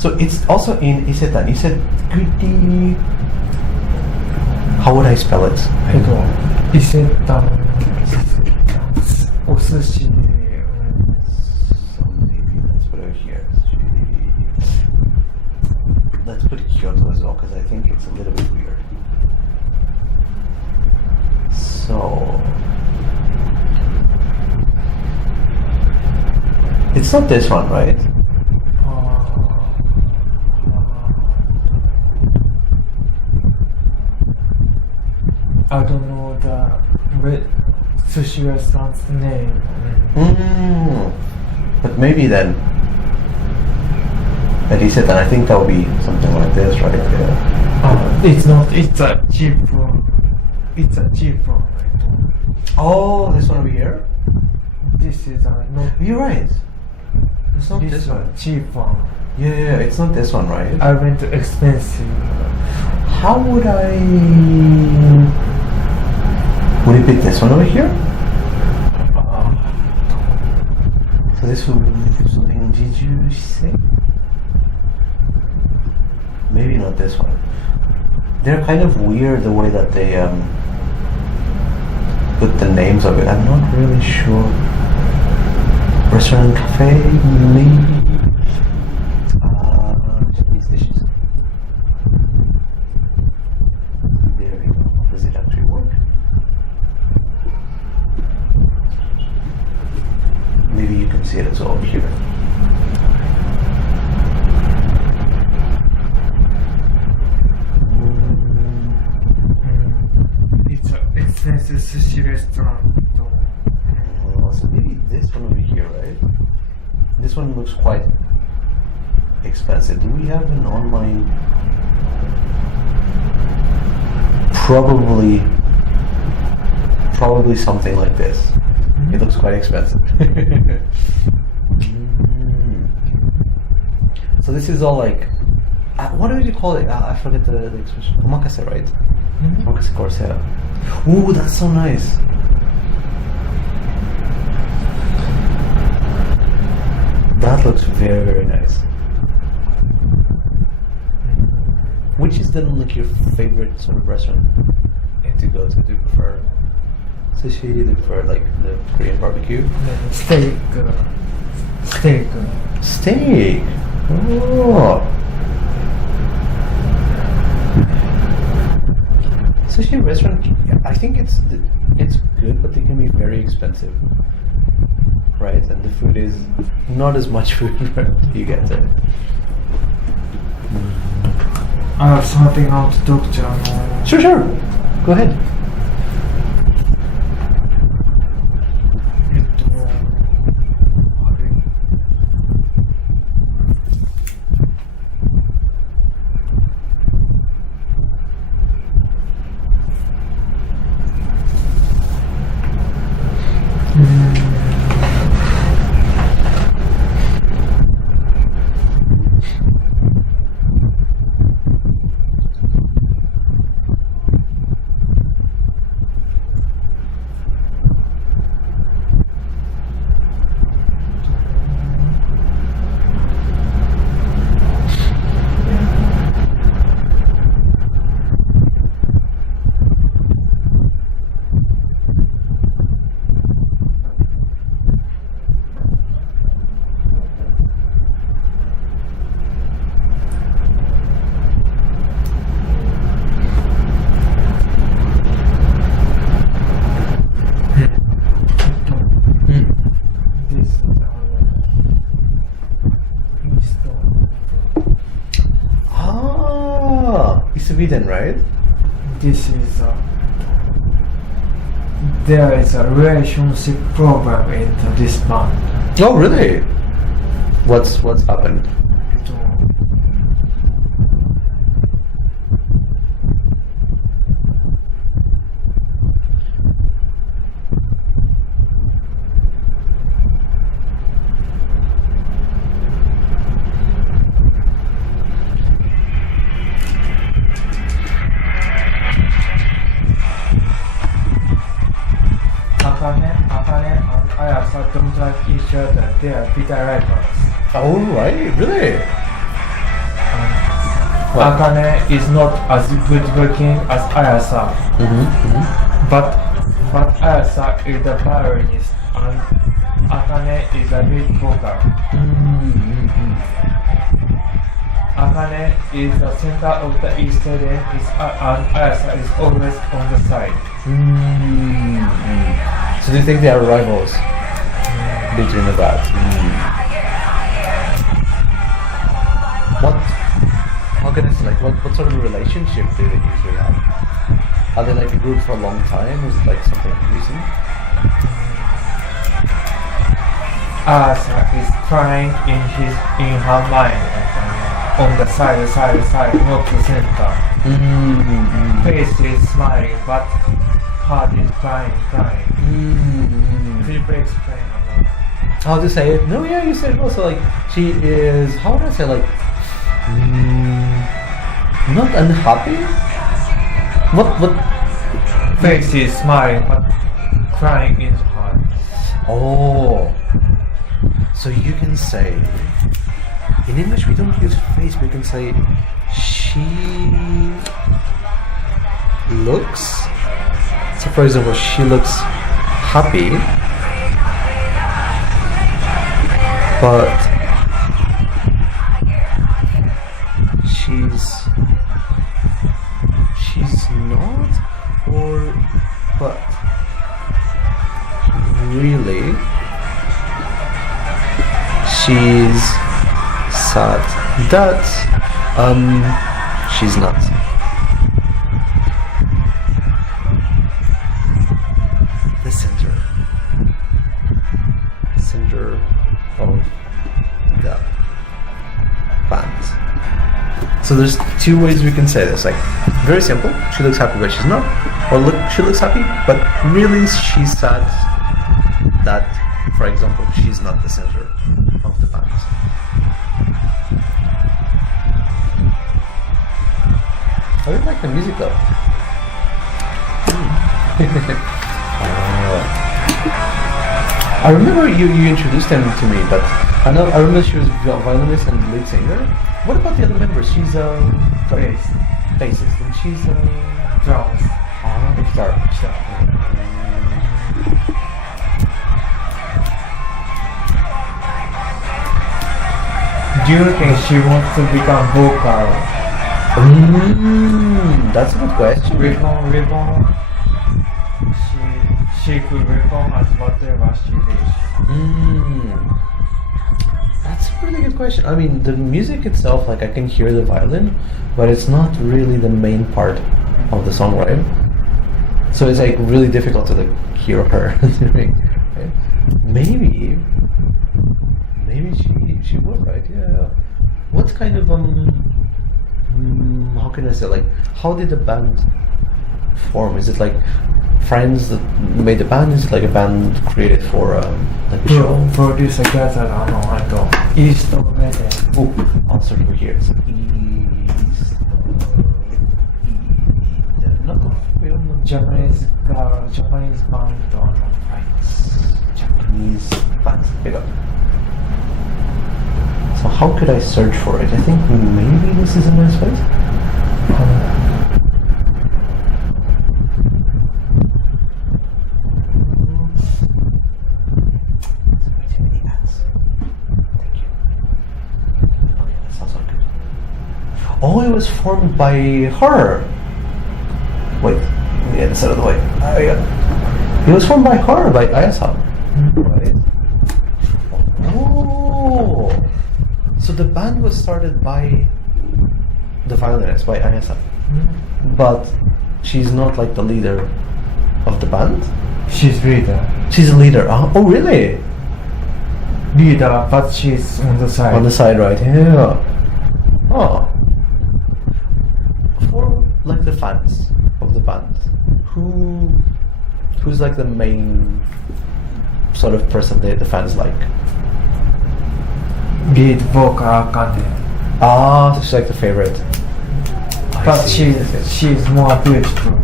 So it's also in Isetan. You said Kuti. How would I spell it? 伊勢丹お寿司 So maybe let's put it here. Let's put Kyoto as well because I think it's a little bit weird. So it's not this one, right? I don't know the sushi restaurant's name. But maybe then, at least then I think that would be something like this, right? Yeah. It's not. It's a cheap one. It's a cheap one. Oh, this one over here? This is not. You're right. It's not this one. Cheap one. Yeah, it's not this one, right? I went to expensive. How would I... Would it be this one over here? So this would be something, did you say? Maybe not this one. They're kind of weird the way that they put the names of it. I'm not really sure. Restaurant, cafe, maybe? Chinese dishes. There we go. Does it actually work? Maybe you can see it as well over here. It's an expensive sushi restaurant. So maybe this one over here, right? This one looks quite expensive. Do we have an online? Probably something like this. It looks quite expensive. So this is all like, what do you call it? I forget the expression. Omakase, right? Omakase Coursera. Ooh, that's so nice. That looks very, very nice. Which is then like your favorite sort of restaurant to go to? Do you prefer sushi? Do you prefer like the Korean barbecue? Steak. Steak. Oh. Sushi restaurant. I think it's good, but they can be very expensive. Right, and the food is not as much food you get there. I have something I want to talk to you. Sure. Go ahead. Sweden, right? This is there is a relationship program in this band. Oh, really? What's happened? Don't like each other. They are bitter rivals. Oh, right, really? What? Akane is not as good looking as Ayasa, but Ayasa is the violinist and Akane is a lead vocal. Akane is the center of the east end and Ayasa is always on the side. So do you think they are rivals between the bands? How can I say, like, what sort of relationship do they usually have? Are they like a group for a long time? Is it like something recent? Ayasa is crying in her mind on the side, not the center. Face is smiling, but heart is crying. Could you please explain about that? How to say it? No, yeah, you said it also. Like, she is, how would I say, like, not unhappy? What? Face is smiling, but crying in heart. Oh, so you can say, in English we don't use face, we can say she looks, so for example, she looks happy, but she's not, or but really she's sad that she's not. The center of the band. So there's two ways we can say this. Like, very simple, she looks happy but she's not, or she looks happy but really she's sad that, for example, she's not the center of the band. I really like the music though. I remember you introduced them to me, but I remember she was violinist and lead singer. What about the other members? She's bassist, and she's Drums. guitar. Do you think she wants to become vocal? That's a good question. Ribbon. She could reform as whatever she wishes. That's a really good question. I mean, the music itself, like, I can hear the violin, but it's not really the main part of the song, right? So it's like really difficult to like hear her. Right? Maybe she would, right? Yeah. What kind of how can I say, like, how did the band form? Is it like friends that made the band? Is it like a band created for like a show? Producer gathered East of Eden. Oh, I'll start over here. So Japanese band. Japanese band. Pick up. So how could I search for it? I think maybe this is a nice place. Oh, it was formed by her. Wait, yeah, this out of the way. There you go. It was formed by her, by Ayasa. Right. Oh, so the band was started by the violinist, by Ayasa, but she's not like the leader of the band. She's leader. She's a leader. Oh, really? Leader, but she's on the side. On the side, right? Yeah. Oh. For like the fans of the band, who's like the main sort of person the fans like? Lead vocal Akane. Ah, so she's like the favorite. But she's more beautiful.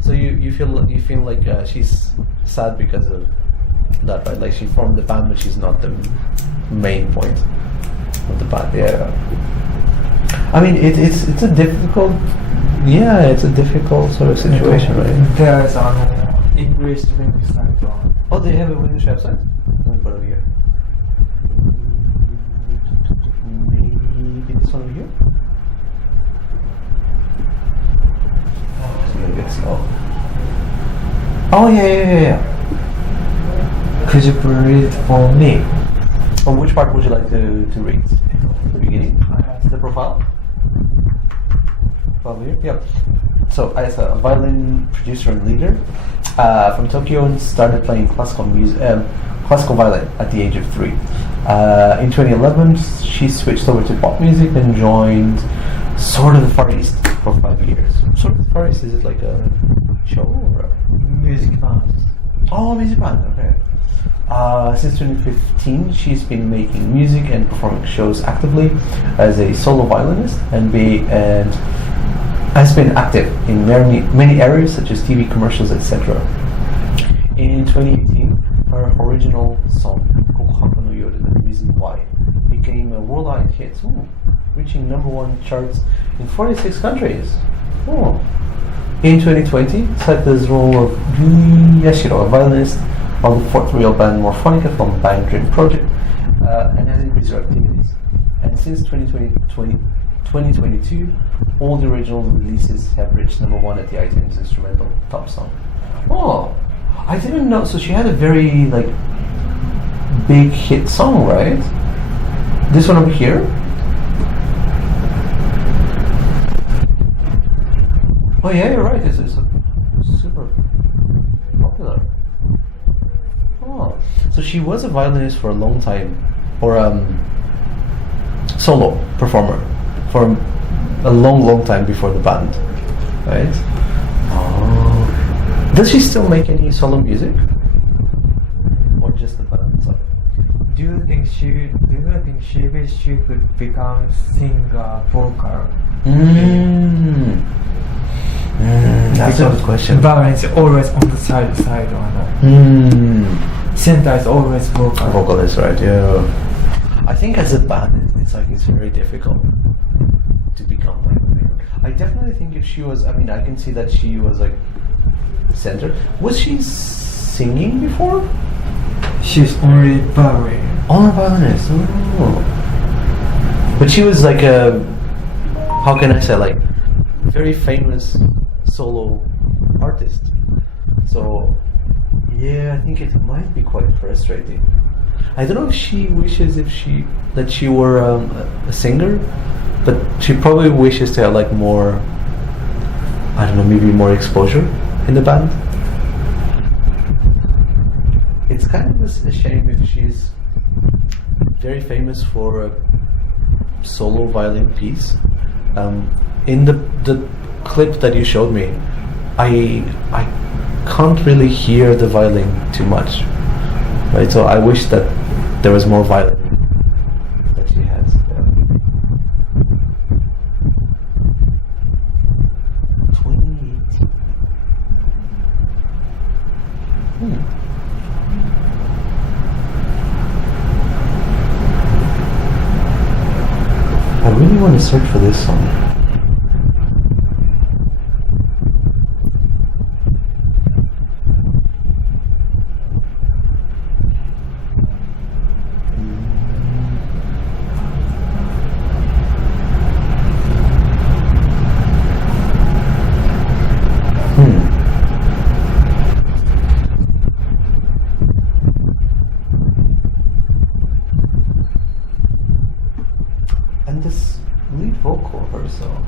So you feel like she's sad because of that, right? Like she formed the band, but she's not the main point. of the band. Yeah. I mean, it's a difficult. Yeah, it's a difficult sort of situation, right? There's an English website on. Oh, they have a English website? Let me put it over here. Maybe this one over here? Oh, it's gonna get slow. Oh, yeah. Could you read for me? On which part would you like to read? The beginning? The profile? Profile here? Yep. So, as a violin producer and leader from Tokyo, and started playing classical violin at the age of 3. In 2011, she switched over to pop music and joined sort of the Far East for 5 years. Sort of the Far East, is it like a show or a Music band. Oh, music band, okay. Since 2015, she's been making music and performing shows actively as a solo violinist and has been active in many areas such as TV commercials, etc. In 2018, her original song, Kokohaku no Yoru, The Reason Why, became a worldwide hit, reaching #1 charts in 46 countries. Oh. In 2020, Saita's role of Yashiro, a violinist on the 4th real band Morphonica from Band Dream Project, and has increased her activities. And since 2022, all the original releases have reached #1 at the iTunes Instrumental Top Song. Oh, I didn't know. So she had a very big hit song, right? This one over here. Oh yeah, you're right. It's super popular. Oh, so she was a violinist for a long time, or solo performer for a long time before the band, right? Oh, does she still make any solo music, or just the band itself? Do you think she could become singer, vocal? That's a good question. Violin is always on the side or not. Center is always vocal. Vocalist, right? Yeah. I think as a band, it's very difficult to become like. I definitely think if she was, I can see that she was center. Was she singing before? She's only violin. Only violinist. Oh. But she was how can I say, very famous solo artist. So yeah, I think it might be quite frustrating. I don't know if she wishes that she were a singer, but she probably wishes to have more, I don't know, maybe more exposure in the band. It's kind of a shame if she's very famous for a solo violin piece. In the clip that you showed me, I can't really hear the violin too much, right? So I wish that there was more violin that she has. 2018. I really want to search for this song. And this lead vocal of herself.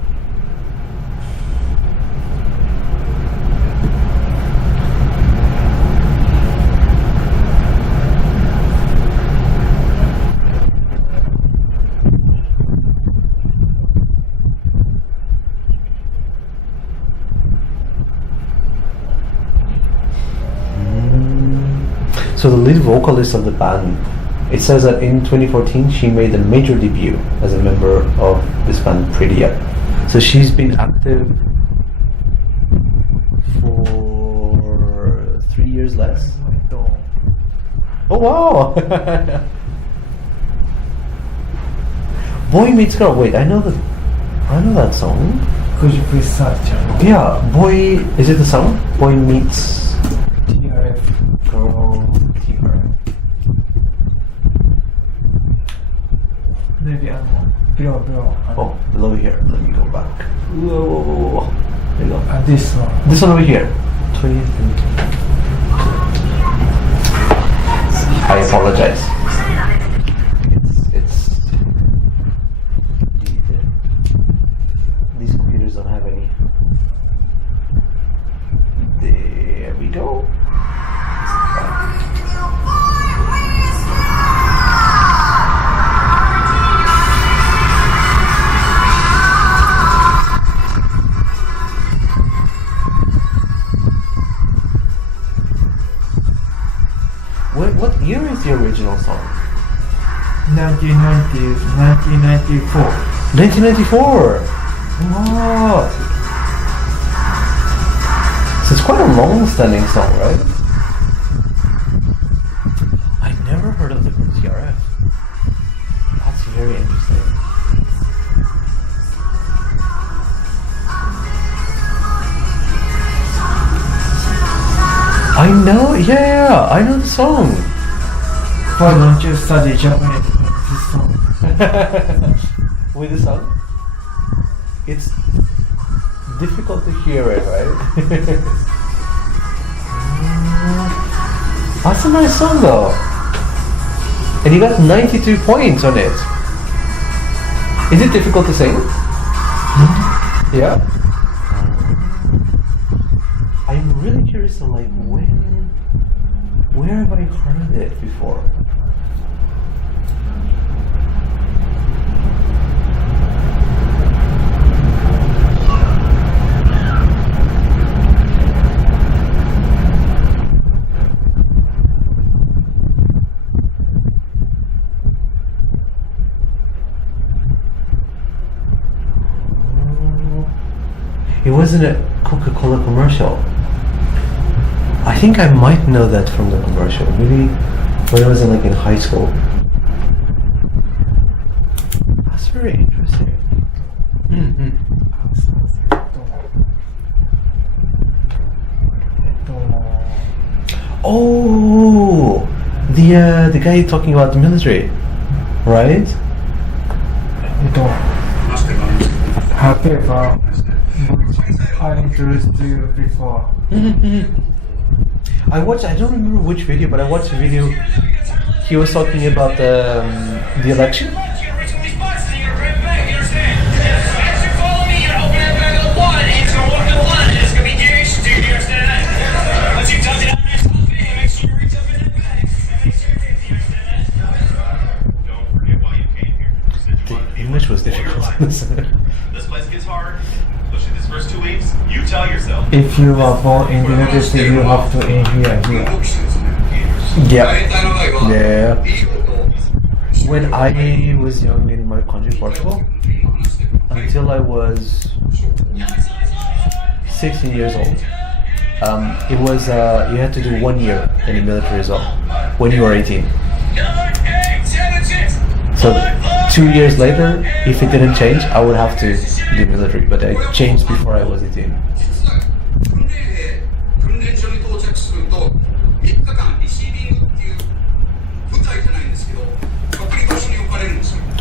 So the lead vocalist of the band, it says that in 2014 she made a major debut as a member of this band Pretty Up. So she's been active for 3 years less. Oh wow! Boy Meets Girl. Wait, I know that song. Could you please search? Yeah, Boy. Is it the song? Boy Meets TRF. Girl. Maybe below. Oh, below here. Let me go back. Whoa. There you go. This one. This one over here. 20. I apologize. It's these computers don't have any. There we go. What year is the original song? 1990s, 1994. 1994! What? So it's quite a long-standing song, right? I never heard of the group TRF. That's very interesting. I know, yeah, I know the song. Why don't you study Japanese with this song? With the song? It's difficult to hear it, right? That's a nice song though. And you got 92 points on it. Is it difficult to sing? Yeah? I'm really curious to like where have I heard it before? It wasn't a Coca-Cola commercial. I think I might know that from the commercial. Maybe when I was in high school. That's very interesting. Oh, the guy talking about the military, right? Her paper, I introduced to you before. I don't remember which video, but I watched a video. He was talking about the election. The English was difficult. This place gets hard, especially these first 2 weeks. You tell yourself. If you are born in the United States, you have to inhale here. Yeah. When I was young in my country, Portugal, until I was 16 years old, it was you had to do 1 year in the military as well when you were 18. So 2 years later, if it didn't change, I would have to do military. But I changed before I was 18.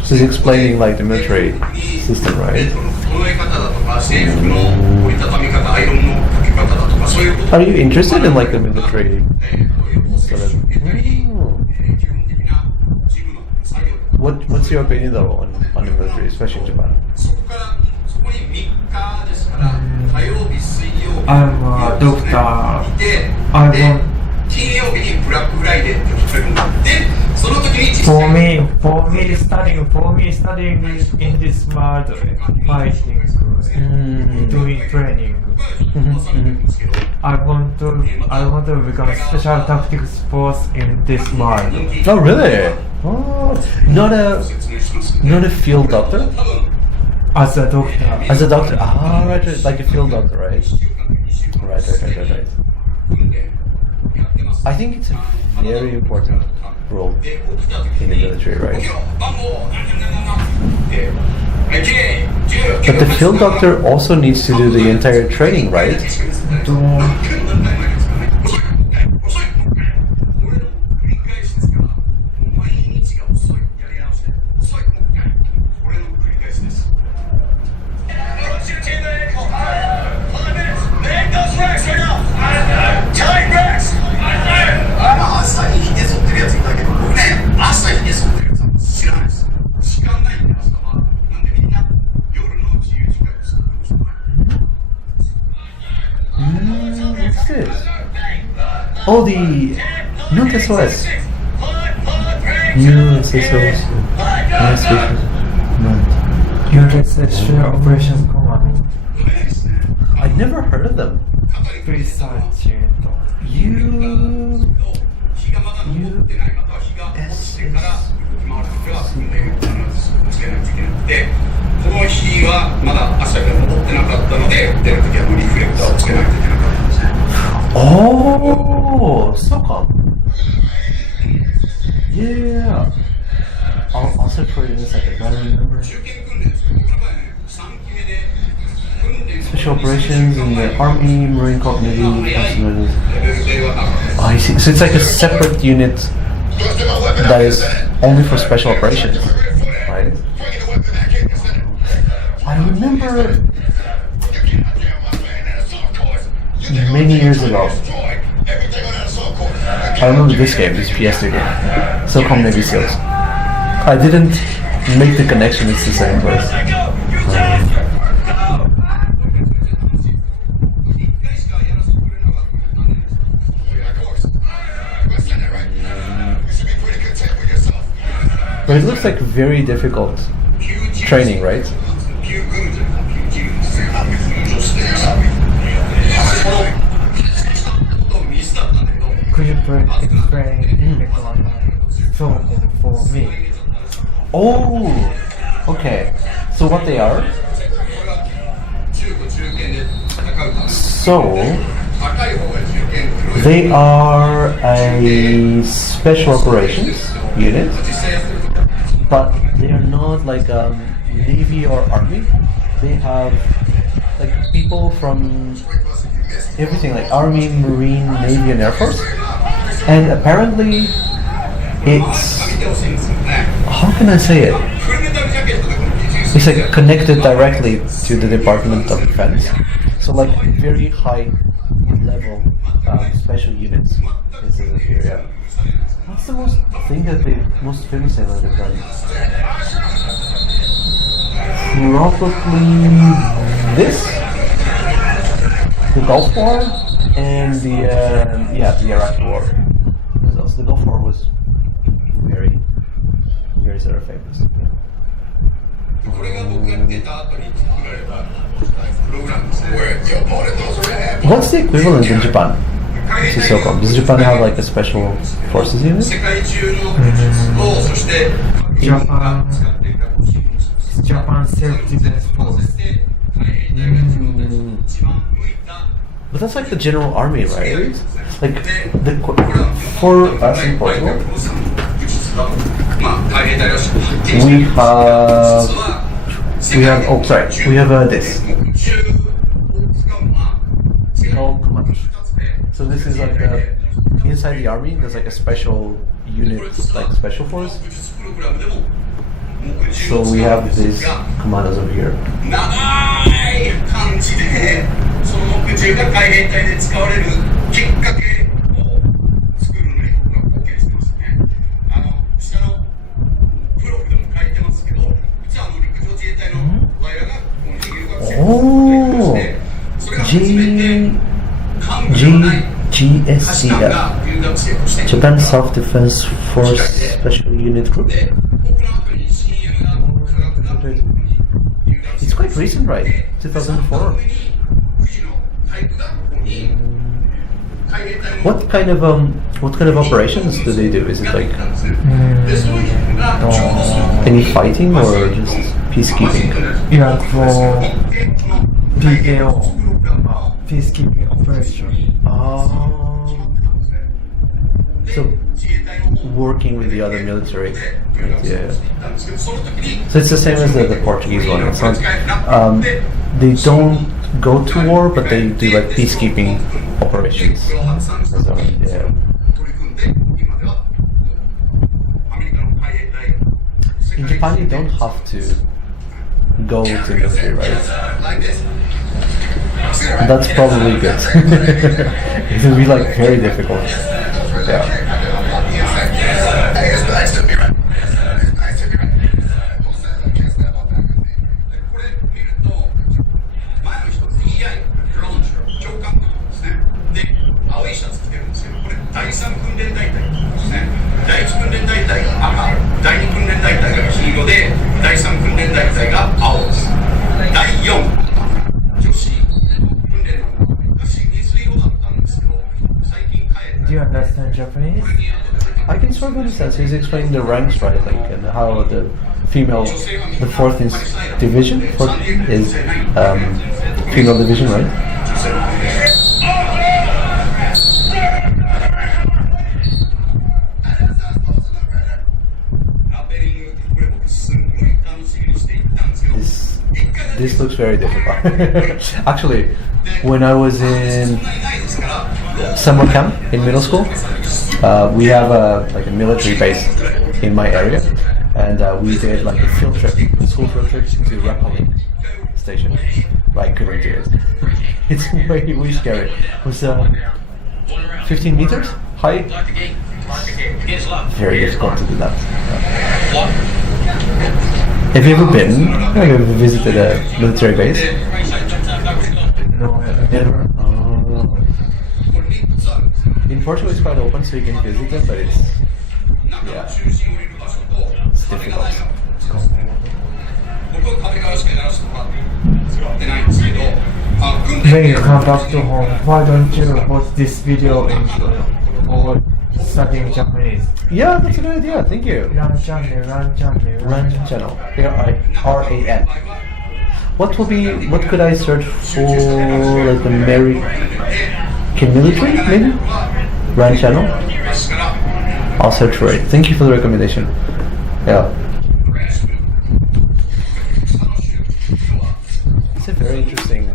So he's explaining like the military system, right? Are you interested in like the military sort of? What's your opinion though on the military, especially in Japan? I'm a doctor. For me studying in this world, fighting, doing training. I want to become special tactics force in this world. Oh really? Oh, not a field doctor? As a doctor. As a doctor? Ah, right, like a field doctor, right? Right. I think it's a very important role in the military, right? But the field doctor also needs to do the entire training, right? 朝にひげ剃ってるやついたけど、僕ね、朝ひげ剃ってるやつは知らないです。時間ないんで朝は。なんでみんな夜の自由時間にしてるんでしょうか。What's this? Oh, the not SOS. USSOS. USS Operations Command. I never heard of them. Please search it.この日はまだ朝が戻ってなかったので、出るときはリフレクターをつけないといけなかったんですね。Oh, so come. Yeah. I'll search for it in a second. I don't remember. Special operations in the Army, Marine Corps, Navy, Customs. Oh, I see. So it's like a separate unit that is only for special operations, right? I remember many years ago. I remember this game, this PS2 game, SOCOM Navy SEALs. I didn't make the connection; it's the same place. But it looks like very difficult training, right? Could you explain the command for me? Oh, okay. So what they are? So they are a special operations unit, but they are not like Navy or Army. They have like people from everything, like Army, Marine, Navy, and Air Force. And apparently, it's, how can I say it? It's like connected directly to the Department of Defense. So like very high level special units. This is here, yeah. What's the most famous thing that they've done? Probably this, the Gulf War, and the Iraq War. So the Gulf War was very sort of famous. Yeah. What's the equivalent in Japan to SOCOM? Does Japan have like a special forces unit? Japan Self-Defense Force. But that's like the general army, right? Like for us in Portugal, we have this. Oh, command. So this is like inside the army. There's like a special unit, like special force. So we have these commandos over here. Oh, GSCF, Japan Self-Defense Force Special Unit Group. It's quite recent, right? 2004. What kind of operations do they do? Is it like any fighting or just peacekeeping? Yeah, for PAO, peacekeeping operation. So working with the other military. Yeah. So it's the same as the Portuguese one. It's not, they don't go to war, but they do like peacekeeping operations. So, yeah. In Japan, you don't have to go to military, right? That's probably good. It will be like very difficult. Yeah. Do you understand Japanese? I can sort of understand. So he's explaining the ranks, right? Like, and how the female, the fourth is division, is female division, right? This looks very difficult. Actually, when I was in summer camp in middle school, we have a military base in my area, and we did like a field trip, a school field trip to Republic Station. But I couldn't do it. It's way scary. It was 15 meters high. Very difficult to do that. Have you ever been? Have you ever visited a military base? No, never. Oh. In Portugal, it's quite open, so you can visit them, but it's difficult. When you come back to home, why don't you watch this video in or studying Japanese? Yeah, that's a good idea. Thank you. Ran channel. Ran channel. R-A-N. What could I search for? Like American military, maybe? Ran channel. I'll search for it. Thank you for the recommendation. Yeah. It's a very interesting.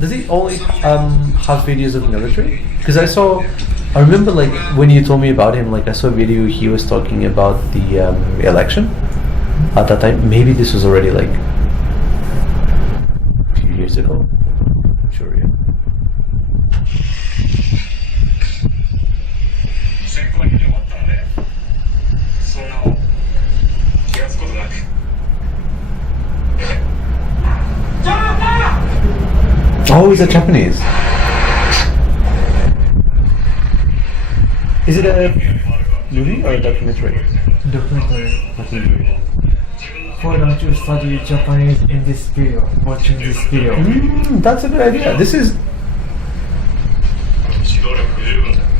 Does he only have videos of military? Because I remember like when you told me about him, like I saw a video he was talking about the election at that time. Maybe this was already like a few years ago. I'm sure, yeah. Oh, he's a Japanese. Is it a movie or a documentary? Documentary. Why don't you study Japanese in this video, watching this video? That's a good idea. This is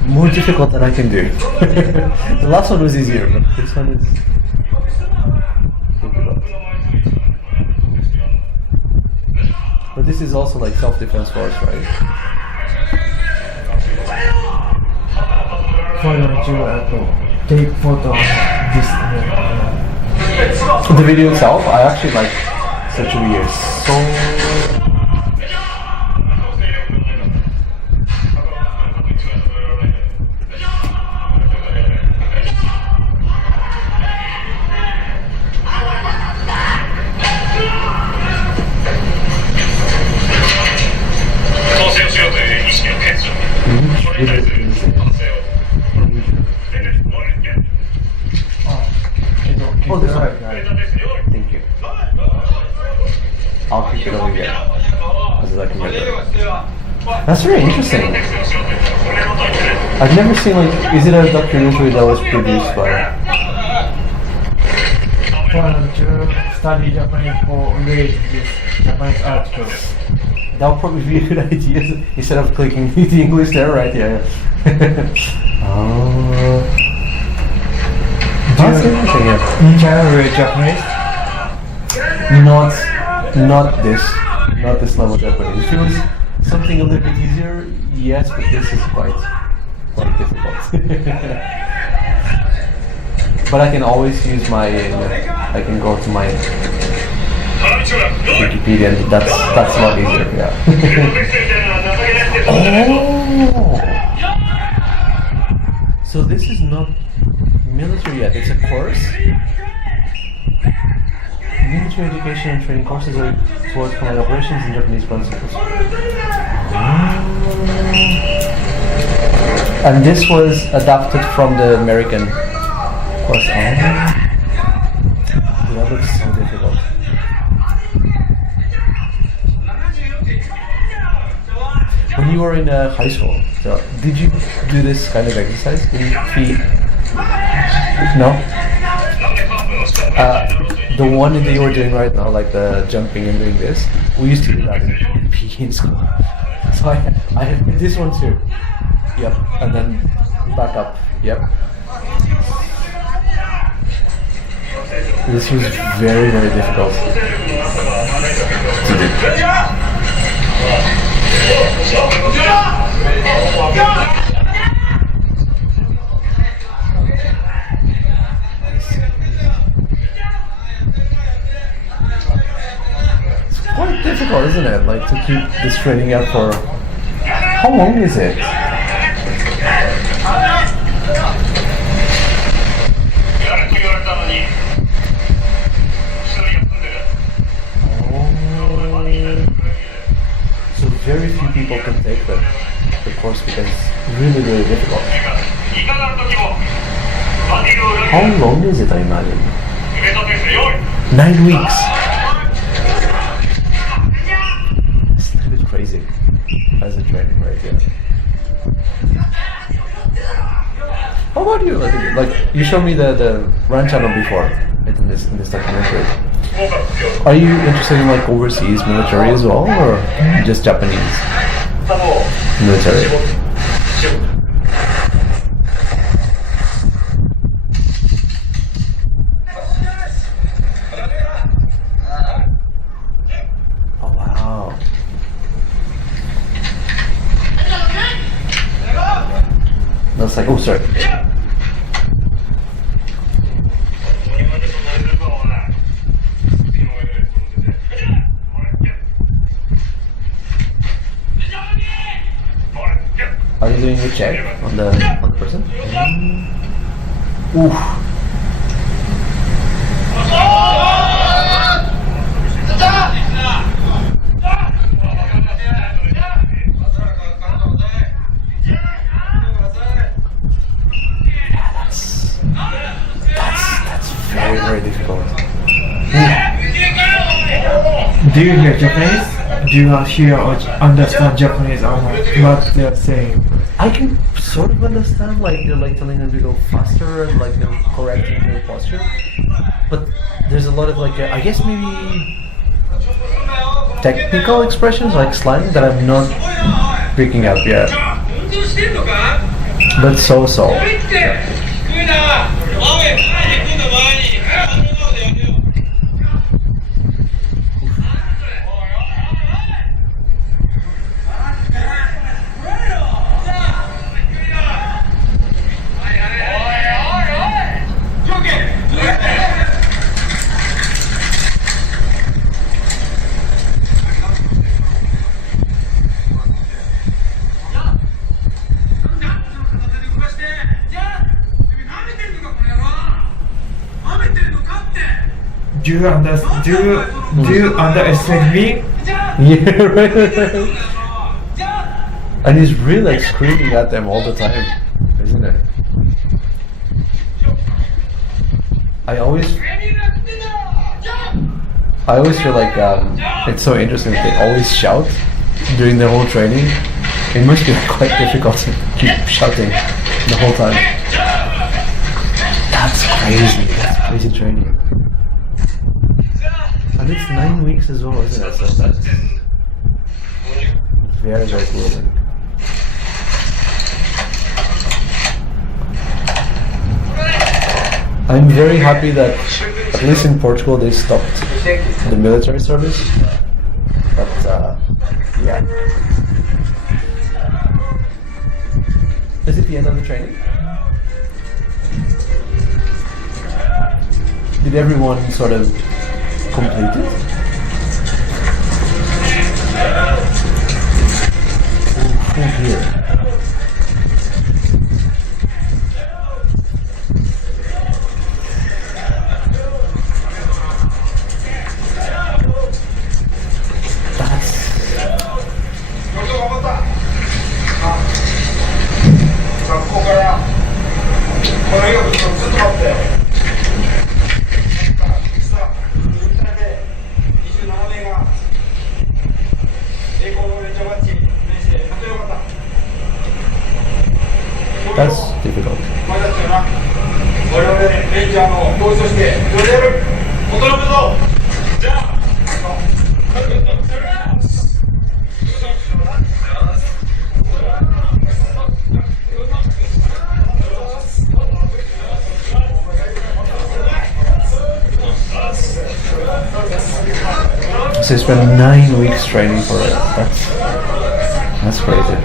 more difficult than I can do. The last one was easier, but this one is difficult. But this is also like self-defense force, right? Why don't you take photo of this? The video itself, I actually like such videos. So this one. Thank you. I'll keep it over here as I can remember. That's very interesting. I've never seen like, is it a documentary that was produced by? Why don't you study Japanese for read this Japanese articles? That would probably be a good idea instead of clicking the English there, right? Yeah. That's interesting. Yeah. In general, read Japanese? Not this level Japanese. If it was something a little bit easier, yes, but this is quite quite difficult. But I can always use my, I can go to my Wikipedia and that's a lot easier, yeah. Oh! So this is not military yet, it's a course? Military education and training courses are towards command operations and Japanese principles. And this was adapted from the American course. That looks so difficult. When you were in high school, so did you do this kind of exercise in PE? No? The one that you were doing right now, like the jumping and doing this, we used to do that in PE in school. So I have this one too. Yep, and then back up. Yep. This was very, very difficult to do. It's quite difficult, isn't it? Like to keep this training up for how long is it? So very few people can take the course because it's really, really difficult. How long is it, I imagine? 9 weeks. It's a little bit crazy as a training, right? Yeah. How about you? Like you showed me the run channel before in this documentary. Are you interested in like overseas military as well, or just Japanese military? Oh wow. That's like, oh sorry. Are you doing a check on the person? Oof. That's very, very difficult. Do you hear Japanese? Do you not hear or understand Japanese or what they're saying? I can sort of understand, like they're like telling them to go faster and like they're correcting their posture, but there's a lot of like I guess maybe technical expressions like slang that I'm not picking up yet. But so. Yeah. Do you underestimate me? Yeah, right. And he's really like screaming at them all the time, isn't it? I always feel like it's so interesting that they always shout during their whole training. It must be like, quite difficult to keep shouting the whole time. That's crazy. That's crazy training. And it's 9 weeks as well, isn't it? So that's very, very cool. I'm very happy that at least in Portugal they stopped the military service. But yeah. Is it the end of the training? Did everyone sort of complete it? Full here. That's difficult. So you spent 9 weeks training for it. That's crazy.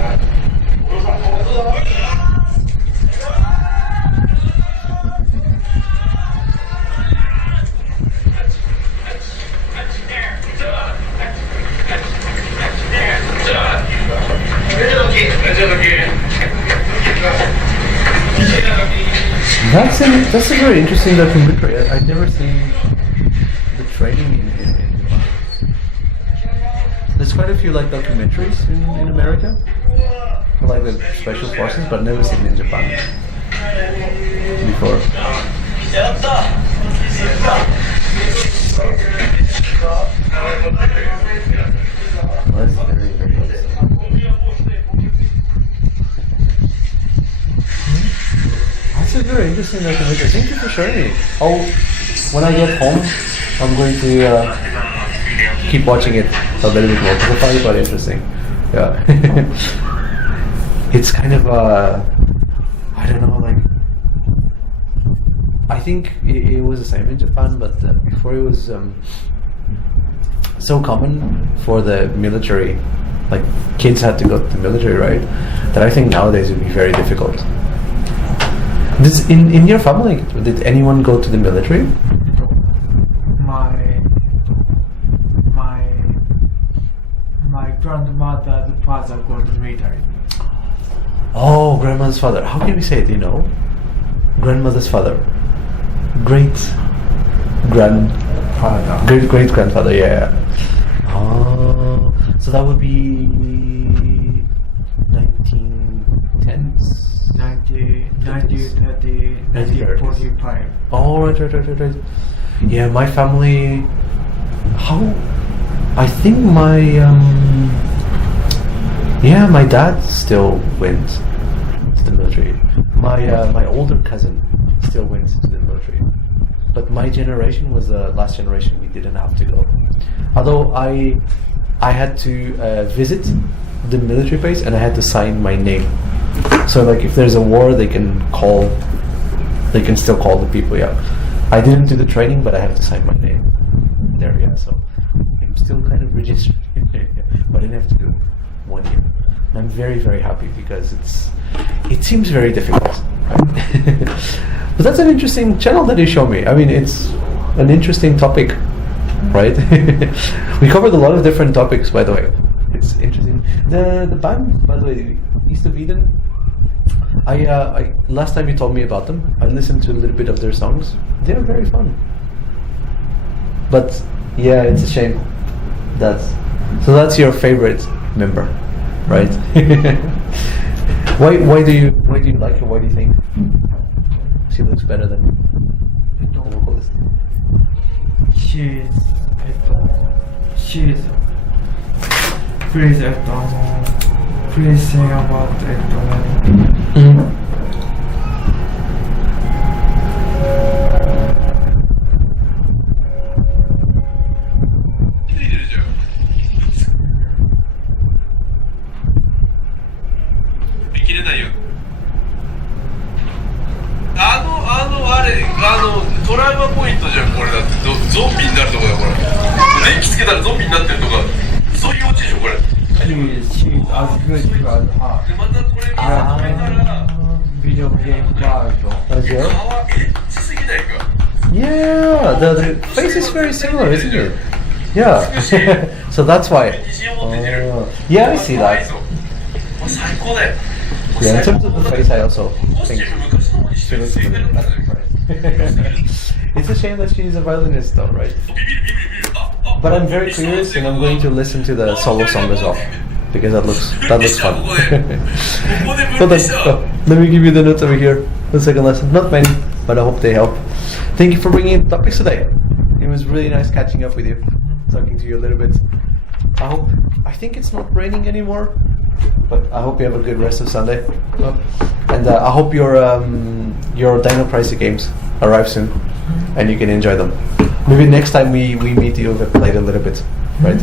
That's a very interesting documentary. I've never seen the training in Japan. There's quite a few like documentaries in America, like the special forces, but never seen in Japan before. That's very, very interesting. That's a very interesting documentary. Thank you for sharing it. Oh, when I get home, I'm going to keep watching it a little bit more because I find it quite interesting. Yeah. It's kind of I don't know, like, I think it was the same in Japan, but before it was so common for the military, like kids had to go to the military, right? That I think nowadays would be very difficult. In your family, did anyone go to the military? My grandmother's father go to the military. Oh, grandmother's father. How can we say it? Do you know? Grandmother's father. Great grandfather. Yeah. Oh, so that would be 1910s. 1945. Oh, right. Yeah, my family. I think my dad still went to the military. My older cousin still went to the military. But my generation was the last generation we didn't have to go. Although I had to visit the military base and I had to sign my name. So like if there's a war, they can still call the people. Yeah, I didn't do the training, but I have to sign my name there. Yeah, so I'm still kind of registered, but I didn't have to do 1 year. And I'm very, very happy because it seems very difficult. But that's an interesting channel that you show me. I mean, it's an interesting topic, right? We covered a lot of different topics, by the way. It's interesting. The band, by the way, East of Eden. I last time you told me about them, I listened to a little bit of their songs. They're very fun. But yeah, it's a shame. That's your favorite member, right? Why do you like her? Why do you think she looks better than the vocalist? She's please say about Mm-hmm. トラウマポイントじゃんこれだってゾンビになるとこだこれ電気つけたらゾンビになってるとかそういうオチでしょこれ she's as good as her. でまたこれ見始めたらゲームバージョン。as well. エッチすぎないか。 Yeah, the face is very similar, isn't it? Yeah. So that's why. 自信を持って出る。 Yeah, I see 怖い that. ぞ。もう最高だよ。 Yeah, in terms of the face, I also コスチ think ューム昔の方にして she る looks ついて good. るんだね。 It's a shame that she's a violinist, though, right? ビビるビビるビビる。あ、 But I'm very curious, and I'm going to listen to the solo song as well because that looks fun. ここで So 分離した。 then, let me give you the notes over here. The second lesson, not many, but I hope they help. Thank you for bringing in topics today. It was really nice catching up with you, talking to you a little bit. I think it's not raining anymore, but I hope you have a good rest of Sunday. And I hope your Dino Pricey games arrive soon, and you can enjoy them. Maybe next time we meet, you have played a little bit, right?